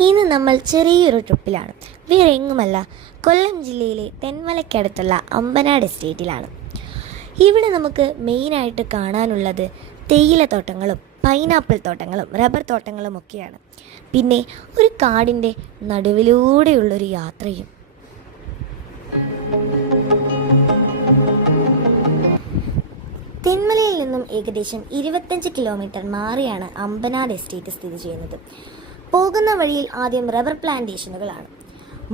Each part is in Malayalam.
ഇന്ന് നമ്മൾ ചെറിയൊരു ട്രിപ്പിലാണ്. വേറെ എങ്ങുമല്ല, കൊല്ലം ജില്ലയിലെ തെന്മലയ്ക്കടുത്തുള്ള അമ്പനാട് എസ്റ്റേറ്റിലാണ്. ഇവിടെ നമുക്ക് മെയിനായിട്ട് കാണാനുള്ളത് തേയിലത്തോട്ടങ്ങളും പൈനാപ്പിൾ തോട്ടങ്ങളും റബ്ബർ തോട്ടങ്ങളും ഒക്കെയാണ്. പിന്നെ ഒരു കാടിൻ്റെ നടുവിലൂടെയുള്ളൊരു യാത്രയും. തെന്മലയിൽ നിന്നും ഏകദേശം 25 കിലോമീറ്റർ മാറിയാണ് അമ്പനാട് എസ്റ്റേറ്റ് സ്ഥിതി ചെയ്യുന്നത്. പോകുന്ന വഴിയിൽ ആദ്യം റബ്ബർ പ്ലാന്റേഷനുകളാണ്.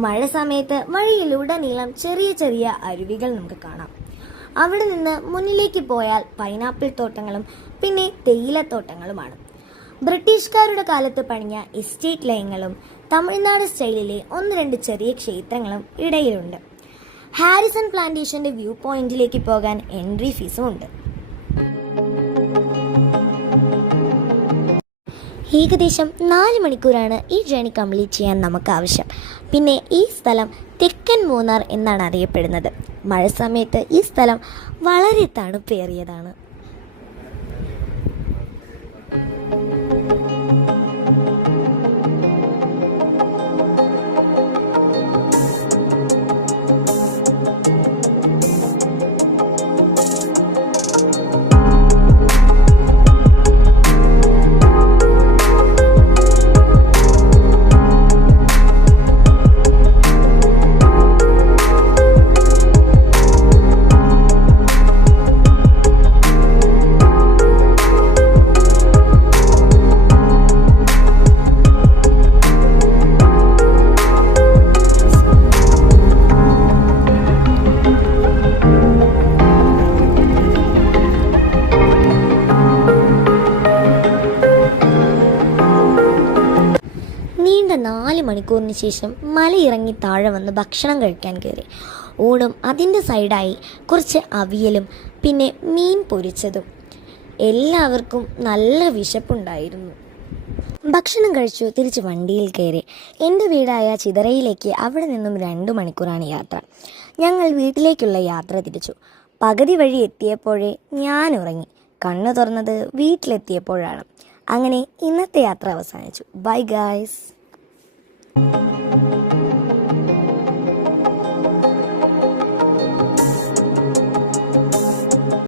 മഴ സമയത്ത് വഴിയിലുടനീളം ചെറിയ ചെറിയ അരുവികൾ നമുക്ക് കാണാം. അവിടെ നിന്ന് മുന്നിലേക്ക് പോയാൽ പൈനാപ്പിൾ തോട്ടങ്ങളും പിന്നെ തേയിലത്തോട്ടങ്ങളുമാണ്. ബ്രിട്ടീഷുകാരുടെ കാലത്ത് പണിഞ്ഞ എസ്റ്റേറ്റ് ലയങ്ങളും തമിഴ്നാട് സ്റ്റൈലിലെ 1-2 ചെറിയ ക്ഷേത്രങ്ങളും ഇടയിലുണ്ട്. ഹാരിസൺ പ്ലാന്റേഷന്റെ വ്യൂ പോയിന്റിലേക്ക് പോകാൻ എൻട്രി ഫീസും ഉണ്ട്. ഏകദേശം 4 മണിക്കൂറാണ് ഈ ജേണി കംപ്ലീറ്റ് ചെയ്യാൻ നമുക്ക് ആവശ്യം. പിന്നെ ഈ സ്ഥലം തെക്കൻ മൂന്നാർ എന്നാണ് അറിയപ്പെടുന്നത്. മഴ സമയത്ത് ഈ സ്ഥലം വളരെ തണുപ്പേറിയതാണ്. നീണ്ട 4 മണിക്കൂറിന് ശേഷം മലയിറങ്ങി താഴെ വന്ന് ഭക്ഷണം കഴിക്കാൻ കയറി. ഊണും അതിൻ്റെ സൈഡായി കുറച്ച് അവിയലും പിന്നെ മീൻ പൊരിച്ചതും. എല്ലാവർക്കും നല്ല വിശപ്പുണ്ടായിരുന്നു. ഭക്ഷണം കഴിച്ചു തിരിച്ച് വണ്ടിയിൽ കയറി. എൻ്റെ വീടായ ചിതറയിലേക്ക് അവിടെ നിന്നും 2 മണിക്കൂറാണ് യാത്ര. ഞങ്ങൾ വീട്ടിലേക്കുള്ള യാത്ര തിരിച്ചു. പകുതി വഴി എത്തിയപ്പോഴേ ഞാൻ ഉറങ്ങി. കണ്ണു തുറന്നത് വീട്ടിലെത്തിയപ്പോഴാണ്. അങ്ങനെ ഇന്നത്തെ യാത്ര അവസാനിച്ചു. Bye guys.